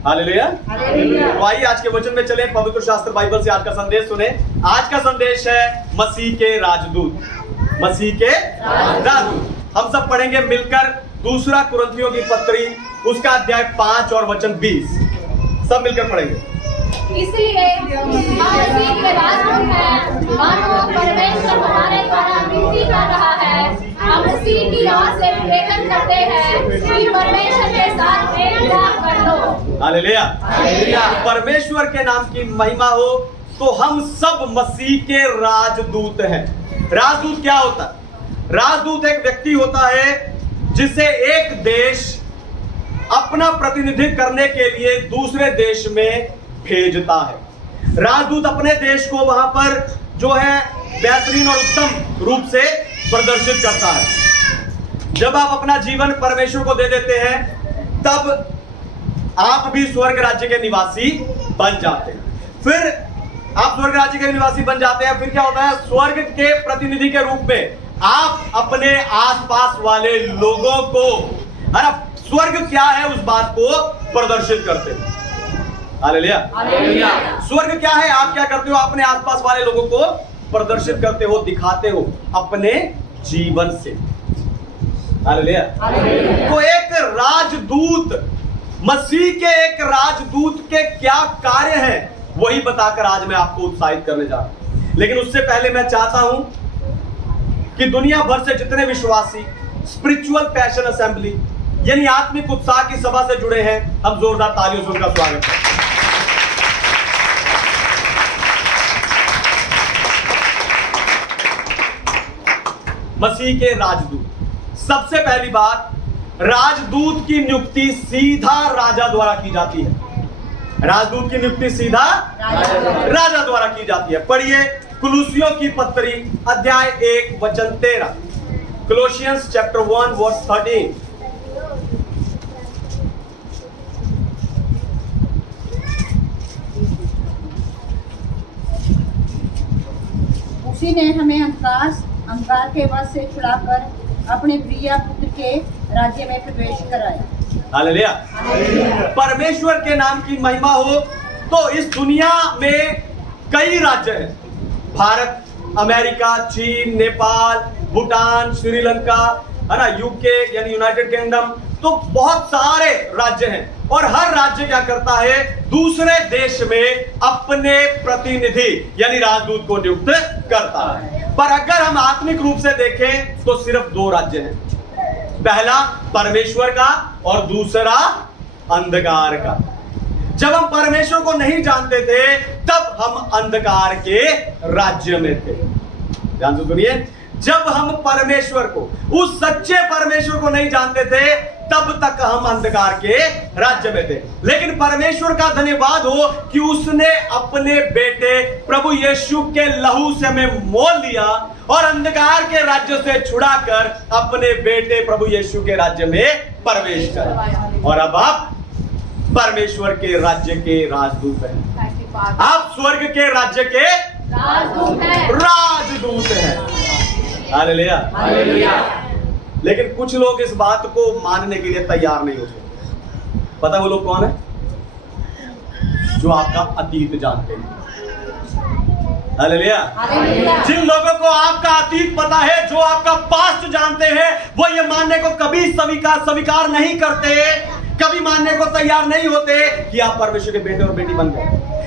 Hallelujah. तो आइए आज के वचन में चले, पवित्र शास्त्र बाइबल से आज का संदेश सुने। आज का संदेश है मसीह के राजदूत। मसीह के राजदूत हम सब पढ़ेंगे मिलकर दूसरा कुरिन्थियों की पत्री, उसका अध्याय 5 और वचन 20 सब मिलकर पढ़ेंगे। इसलिए हम मसीह के राजदूत हैं, मानो परमेश्वर हमारे द्वारा विनती कर रहा है। हम मसीह की ओर से निवेदन करते हैं कि परमेश्वर के साथ मेल मिलाप कर लो। हालेलुया। परमेश्वर के नाम की महिमा हो। तो हम सब मसीह के राजदूत हैं। राजदूत क्या होता है? राजदूत एक व्यक्ति होता है जिसे एक देश अपना प्रतिनिधित्व करने के लिए दूसरे देश में भेजता है। राजदूत अपने देश को वहां पर जो है बेहतरीन और उत्तम रूप से प्रदर्शित करता है। जब आप अपना जीवन परमेश्वर को दे देते हैं तब आप भी स्वर्ग राज्य के निवासी बन जाते हैं। फिर आप स्वर्ग राज्य के निवासी बन जाते हैं, फिर क्या होता है? स्वर्ग के प्रतिनिधि के रूप में आप अपने आसपास वाले लोगों को, है ना, स्वर्ग क्या है उस बात को प्रदर्शित करते हैं। हालेलुया। स्वर्ग क्या है? आप क्या करते हो? अपने आसपास वाले लोगों को प्रदर्शित करते हो, दिखाते हो अपने जीवन से। हालेलुया। तो एक राजदूत, मसीह के एक राजदूत के क्या कार्य हैं वही बताकर आज मैं आपको उत्साहित करने जा रहा हूं। लेकिन उससे पहले मैं चाहता हूं कि दुनिया भर से जितने विश्वासी स्पिरिचुअल पैशन असेंबली यानी आत्मिक उत्साह की सभा से जुड़े हैं, हम जोरदार तालियों से उनका स्वागत करें। मसीह के राजदूत, सबसे पहली बात, राजदूत की नियुक्ति सीधा राजा द्वारा की जाती है। राजदूत की नियुक्ति सीधा राजा द्वारा की जाती है। पढ़िए कुलुसियों की पत्री अध्याय 1 वचन 13। कोलोसियंस चैप्टर 1 वर्स 13। उसी ने हमें अंधकार के वश से छुड़ाकर अपने प्रिय पुत्र के राज्य में प्रवेश कराया। हालेलुया। परमेश्वर के नाम की महिमा हो। तो इस दुनिया में कई राज्य हैं, भारत, अमेरिका, चीन, नेपाल, भूटान, श्रीलंका, है ना, यूके यानी यूनाइटेड किंगडम, तो बहुत सारे राज्य हैं और हर राज्य क्या करता है? दूसरे देश में अपने प्रतिनिधि यानी राजदूत को नियुक्त करता है। पर अगर हम आत्मिक रूप से देखें तो सिर्फ 2 राज्य हैं, पहला परमेश्वर का और दूसरा अंधकार का। जब हम परमेश्वर को नहीं जानते थे तब हम अंधकार के राज्य में थे। ध्यान से सुनिए, जब हम परमेश्वर को, उस सच्चे परमेश्वर को नहीं जानते थे तब तक हम अंधकार के राज्य में थे। लेकिन परमेश्वर का धन्यवाद हो कि उसने अपने बेटे प्रभु यीशु के लहू से हमें मोल लिया और अंधकार के राज्य से छुड़ाकर अपने बेटे प्रभु यीशु के राज्य में प्रवेश किया। और अब आप परमेश्वर के राज्य के राजदूत हैं। आप स्वर्ग के राज्य के राजदूत हैं। हालेलुया। लेकिन कुछ लोग इस बात को मानने के लिए तैयार नहीं होते। पता वो लोग कौन है? जो आपका अतीत जानते हैं। हालेलुया। जिन लोगों को आपका अतीत पता है, जो आपका पास्ट जानते हैं, वो ये मानने को कभी स्वीकार नहीं करते, कभी मानने को तैयार नहीं होते कि आप परमेश्वर के बेटे और बेटी बन गए,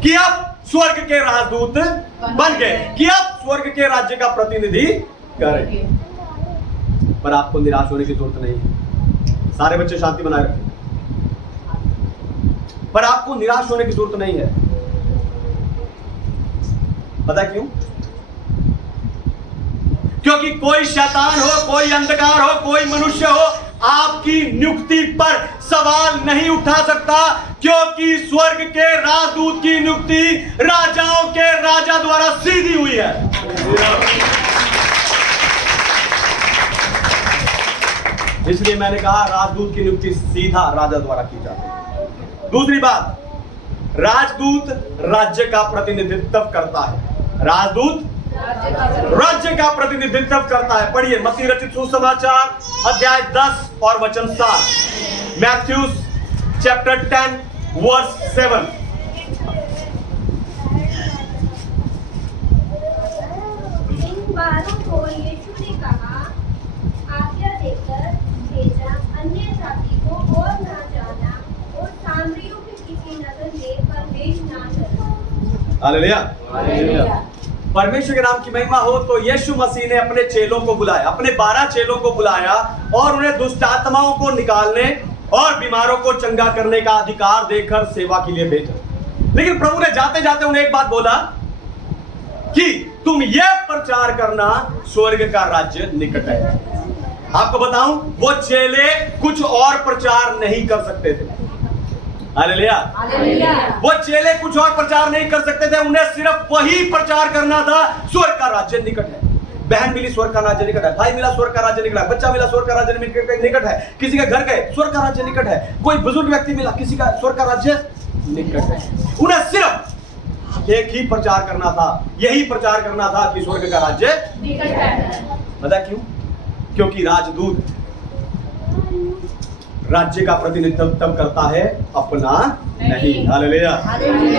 कि आप स्वर्ग के राजदूत बन गए, कि आप स्वर्ग के राज्य का प्रतिनिधि करेंगे। पर आपको निराश होने की जरूरत नहीं है। सारे बच्चे शांति बनाए रखें। पर आपको निराश होने की जरूरत नहीं है। पता क्यों? क्योंकि कोई शैतान हो, कोई अंधकार हो, कोई मनुष्य हो, आपकी नियुक्ति पर सवाल नहीं उठा सकता, क्योंकि स्वर्ग के राजदूत की नियुक्ति राजाओं के राजा द्वारा सीधी हुई है। इसलिए मैंने कहा राजदूत की नियुक्ति सीधा राजा द्वारा की जाती है। दूसरी बात, राजदूत राज्य का प्रतिनिधित्व करता है। राजदूत राज्य का प्रतिनिधित्व करता है। पढ़िए मत्ती रचित सुसमाचार अध्याय 10 और वचन 7। Matthews chapter 10 verse 7। इन बारों को यीशु ने कहा, आज्ञा देकर भेजा, अन्य जाति को और ना जाना और सामरियों के किसी नगर में प्रवेश ना करना। हालेलुया। परमेश्वर के नाम की महिमा हो। तो यीशु मसीह ने अपने चेलों को बुलाया, अपने 12 चेलों को बुलाया और उन्हें दुष्ट आत्माओं को निकालने और बीमारों को चंगा करने का अधिकार देकर सेवा के लिए भेजा। लेकिन प्रभु ने जाते जाते उन्हें एक बात बोला कि तुम यह प्रचार करना, स्वर्ग का राज्य निकट है। आपको बताऊं, वो चेले कुछ और प्रचार नहीं कर सकते थे। हालेलुया। वो चेले कुछ और प्रचार नहीं कर सकते थे, उन्हें सिर्फ वही प्रचार करना था, स्वर्ग का राज्य निकट है। बहन मिली, स्वर्ग का राज्य निकट है। भाई मिला, स्वर्ग का राज्य निकट है। बच्चा मिला, स्वर्ग का राज्य निकट है। किसी के घर गए, स्वर्ग का राज्य निकट है। कोई बुजुर्ग व्यक्ति मिला, किसी का स्वर्ग का राज्य निकट है। उन्हें सिर्फ एक ही प्रचार करना था, यही प्रचार करना था कि स्वर्ग का राज्य निकट है। पता क्यों? क्योंकि राजदूत राज्य का प्रतिनिधित्व तब करता है, अपना नहीं। हालेलुया।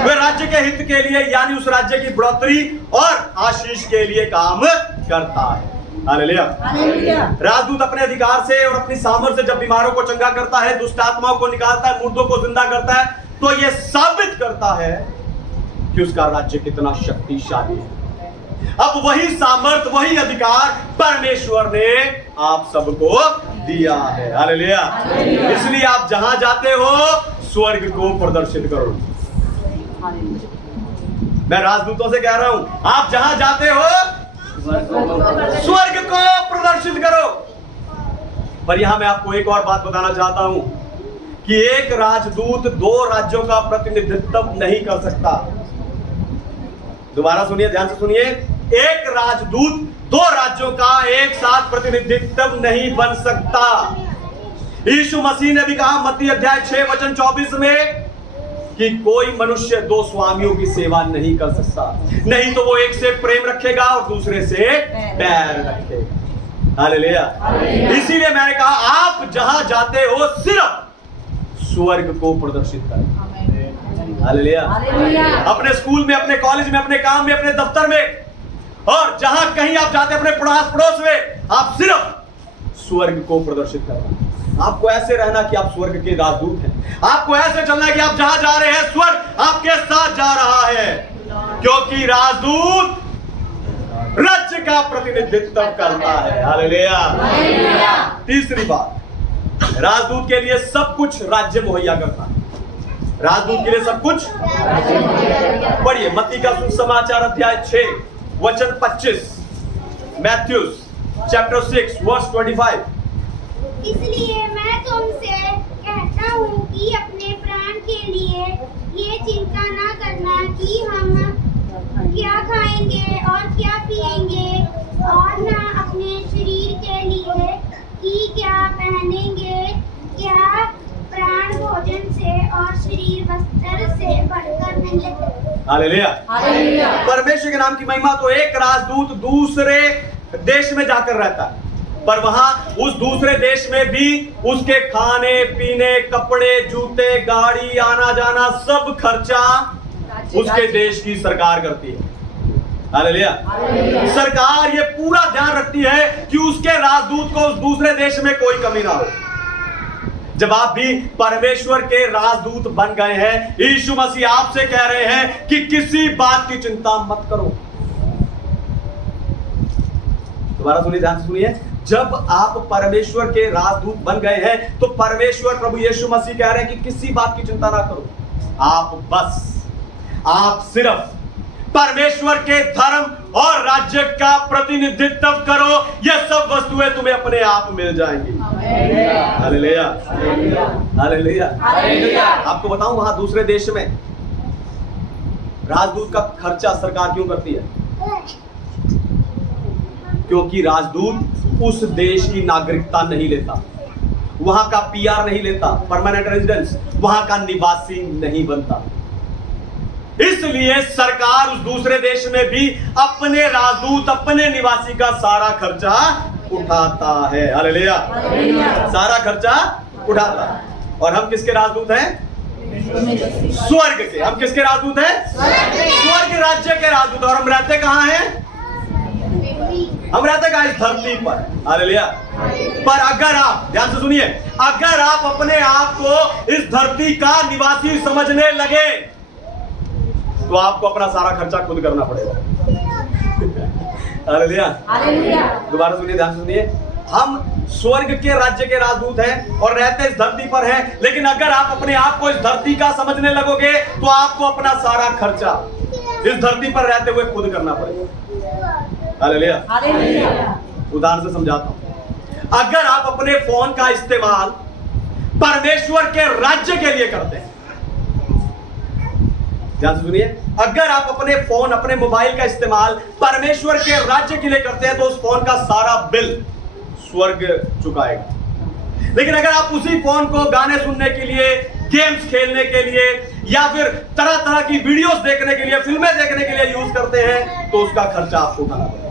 वे राज्य के हित के लिए, यानी उस राज्य की बढ़ोतरी और आशीष के लिए काम करता है। हालेलुया। राजदूत अपने अधिकार से और अपनी सामर्थ्य से जब बीमारों को चंगा करता है, दुष्ट आत्माओं को निकालता है, मुर्दों को जिंदा करता है, तो यह साबित करता है कि उसका राज्य कितना शक्तिशाली है। अब वही सामर्थ, वही अधिकार परमेश्वर ने आप सबको दिया है। हालेलुया। इसलिए आप जहां जाते हो, स्वर्ग को प्रदर्शित करो। मैं राजदूतों से कह रहा हूं, आप जहां जाते हो, स्वर्ग को प्रदर्शित करो। पर यहां मैं आपको एक और बात बताना चाहता हूं कि एक राजदूत 2 राज्यों का प्रतिनिधित्व नहीं कर सकता। दोबारा सुनिए, ध्यान से सुनिए। एक राजदूत 2 राज्यों का एक साथ प्रतिनिधित्व नहीं बन सकता। यीशु मसीह ने भी कहा मत्ती अध्याय 6 वचन 24 में कि कोई मनुष्य 2 स्वामियों की सेवा नहीं कर सकता, नहीं तो वो एक से प्रेम रखेगा और दूसरे से बैर रखेगा। हालेलुया। इसीलिए मैंने कहा आप जहां जाते हो, सिर्फ स्वर्ग को प्रदर्शित करें। हालेलुया। अपने स्कूल में, अपने कॉलेज में, अपने काम में, अपने दफ्तर में, और जहां कहीं आप जाते, अपने पड़ोस में, आप सिर्फ स्वर्ग को प्रदर्शित करना। आपको ऐसे रहना कि आप स्वर्ग के राजदूत हैं। आपको ऐसे चलना है कि आप जहां जा रहे हैं, स्वर्ग आपके साथ जा रहा है, क्योंकि राजदूत राज्य का प्रतिनिधित्व करता है। हालेलुया। तीसरी बात, राजदूत के लिए सब कुछ राज्य मुहैया करता है। राजदूत के लिए सब कुछ। पढ़िए मत्ती का सुसमाचार अध्याय 6 वचन 25, मैथ्यूस चैप्टर 6 वर्स 25। इसलिए मैं तुमसे कहता हूँ कि अपने प्राण के लिए ये चिंता ना करना कि हम क्या खाएंगे और क्या पिएंगे, और ना अपने शरीर के लिए कि क्या पहनेंगे। क्या प्राण भोजन से और शरीर वस्त्र से बढ़कर नहीं है। हालेलुया। परमेश्वर के नाम की महिमा। तो एक राजदूत दूसरे देश में जाकर रहता है, पर वहां उस दूसरे देश में भी उसके खाने पीने, कपड़े, जूते, गाड़ी, आना जाना, सब खर्चा उसके देश की सरकार करती है। हालेलुया। सरकार ये पूरा ध्यान रखती है कि उसके राजदूत को उस दूसरे देश में कोई कमी ना हो। जब आप भी परमेश्वर के राजदूत बन गए हैं, यीशु मसीह आपसे कह रहे हैं कि किसी बात की चिंता मत करो। दोबारा सुनिए, ध्यान से सुनिए। जब आप परमेश्वर के राजदूत बन गए हैं, तो परमेश्वर प्रभु यीशु मसीह कह रहे हैं कि किसी बात की चिंता ना करो। आप सिर्फ परमेश्वर के धर्म और राज्य का प्रतिनिधित्व करो, यह सब वस्तुएं तुम्हें अपने आप मिल जाएंगी। हालेलुया। हालेलुया। आपको बताऊं, वहां दूसरे देश में राजदूत का खर्चा सरकार क्यों करती है? क्योंकि राजदूत उस देश की नागरिकता नहीं लेता, वहां का पीआर नहीं लेता, परमानेंट रेजिडेंस, वहां का निवासी नहीं बनता। इसलिए सरकार उस दूसरे देश में भी अपने राजदूत, अपने निवासी का सारा खर्चा उठाता है। हालेलुया। सारा खर्चा उठाता है। और हम किसके राजदूत हैं? स्वर्ग के। हम किसके राजदूत हैं? स्वर्ग राज्य के राजदूत। और हम रहते कहाँ हैं? हम रहते कहाँ? इस धरती पर। हालेलुया। पर अगर आप ध्यान से सुनिए, अगर आप अपने आप को इस धरती का निवासी समझने लगे तो आपको अपना सारा खर्चा खुद करना पड़ेगा। हालेलुया। दोबारा सुनिए, ध्यान से सुनिए। हम स्वर्ग के राज्य के राजदूत हैं और रहते इस धरती पर हैं, लेकिन अगर आप अपने आप को इस धरती का समझने लगोगे तो आपको अपना सारा खर्चा इस धरती पर रहते हुए खुद करना पड़ेगा। हालेलुया। उदाहरण से समझाता हूं। अगर आप अपने फोन का इस्तेमाल परमेश्वर के राज्य के लिए करते हैं, ध्यान से सुनिए, अगर आप अपने फोन, अपने मोबाइल का इस्तेमाल परमेश्वर के राज्य के लिए करते हैं तो उस फोन का सारा बिल स्वर्ग चुकाएगा। लेकिन अगर आप उसी फोन को गाने सुनने के लिए, गेम्स खेलने के लिए या फिर तरह तरह की वीडियोस देखने के लिए, फिल्में देखने के लिए यूज करते हैं तो उसका खर्चा आपको उठाना पड़ेगा।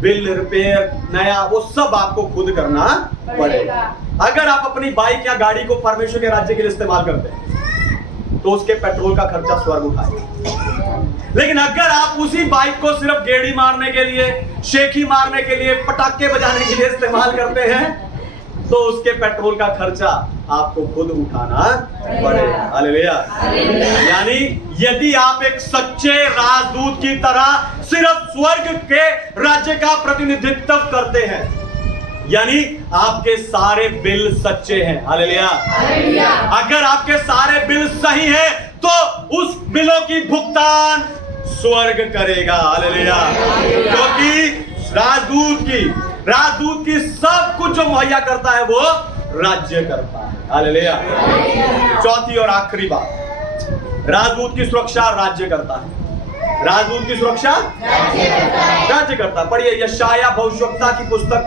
बिल, रिपेयर, नया, वो सब आपको खुद करना पड़ेगा। अगर आप अपनी बाइक या गाड़ी को परमेश्वर के राज्य के लिए इस्तेमाल करते हैं तो उसके पेट्रोल का खर्चा स्वर्ग उठाएगा। लेकिन अगर आप उसी बाइक को सिर्फ गेड़ी मारने के लिए, शेखी मारने के लिए, पटाखे बजाने के लिए इस्तेमाल करते हैं तो उसके पेट्रोल का खर्चा आपको खुद उठाना पड़ेगा। हालेलुया। यानी यदि आप एक सच्चे राजदूत की तरह सिर्फ स्वर्ग के राज्य का प्रतिनिधित्व करते हैं, यानी आपके सारे बिल सच्चे हैं। हालेलुया। अगर आपके सारे बिल सही हैं तो उस बिलों की भुगतान स्वर्ग करेगा। हालेलुया। क्योंकि राजदूत की सब कुछ जो मुहैया करता है वो राज्य करता है। हालेलुया। चौथी और आखिरी बात, राजदूत की सुरक्षा राज्य करता है। राजदूत की सुरक्षा राज्य करता है। पढ़िए यशाया भविष्यवक्ता की पुस्तक,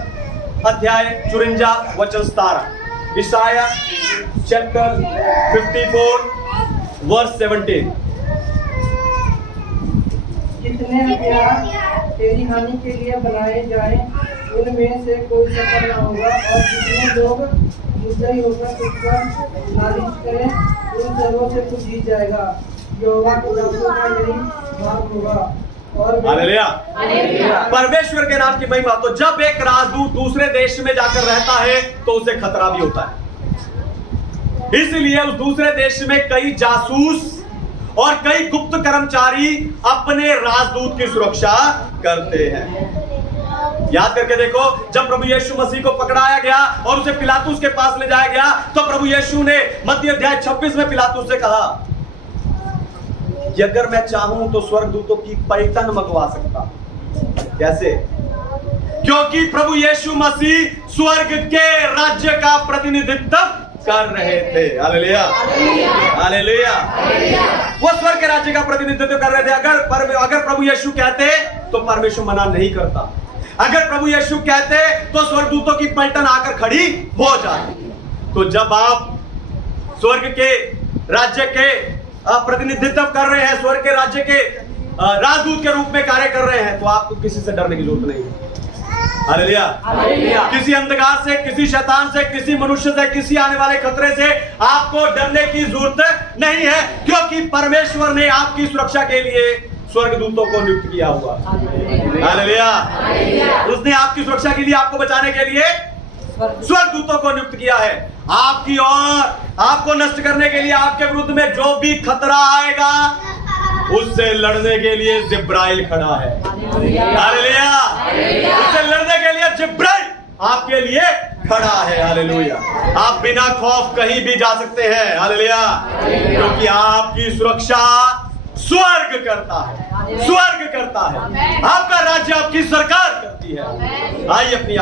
अध्याय 54 वचन 17। यशाया चैप्टर 54 वर्स 17। कितने हथियार तेरी हानि के लिए बनाए जाएं, उनमें से कोई सफल न होगा, और जितने लोग निर्दयी होकर तुझ पर नालिश करें, उन सबों से तू जीत जाएगा। यहोवा के दासों का यही भाग होगा। हालेलुया। परमेश्वर के नाम की महिमा। तो जब एक राजदूत दूसरे देश में जाकर रहता है तो उसे खतरा भी होता है। इसलिए उस दूसरे देश में कई जासूस और कई गुप्त कर्मचारी अपने राजदूत की सुरक्षा करते हैं। याद करके देखो, जब प्रभु यीशु मसीह को पकड़ाया गया और उसे पिलातुस के पास ले जाया गया तो प्रभु यीशु ने मत्ती अध्याय 26 में पिलातुस से कहा कि अगर मैं चाहूं तो स्वर्गदूतों की पलटन मंगवा सकता हूं। कैसे? क्योंकि प्रभु यीशु मसीह स्वर्ग के राज्य का प्रतिनिधित्व कर रहे थे। हालेलुया। हालेलुया। वो स्वर्ग के राज्य का प्रतिनिधित्व कर रहे थे। अगर प्रभु यीशु कहते तो परमेश्वर मना नहीं करता। अगर प्रभु यीशु कहते तो स्वर्गदूतों की पलटन आकर खड़ी हो जाती। तो जब आप स्वर्ग के राज्य के प्रतिनिधित्व कर रहे हैं, स्वर्ग के राज्य के राजदूत के रूप में कार्य कर रहे हैं, तो आपको किसी से डरने की जरूरत नहीं है। हालेलुया। किसी अंधकार से, किसी शैतान से, किसी मनुष्य से, किसी आने वाले खतरे से आपको डरने की जरूरत नहीं है, क्योंकि परमेश्वर ने आपकी सुरक्षा के लिए स्वर्गदूतों को नियुक्त किया हुआ। हालेलुया। उसने आपकी सुरक्षा के लिए, आपको बचाने के लिए स्वर्गदूतों को नियुक्त किया है। आपकी और आपको नष्ट करने के लिए, आपके विरुद्ध में जो भी खतरा आएगा उससे लड़ने के लिए जिब्राइल खड़ा है। हालेलुया। उससे लड़ने के लिए जिब्राइल आपके लिए खड़ा है। हालेलुया। आप बिना खौफ कहीं भी जा सकते हैं। हालेलुया। क्योंकि आपकी सुरक्षा स्वर्ग करता है। स्वर्ग करता है। आपका राज्य, आपकी सरकार करती है। आइए अपनी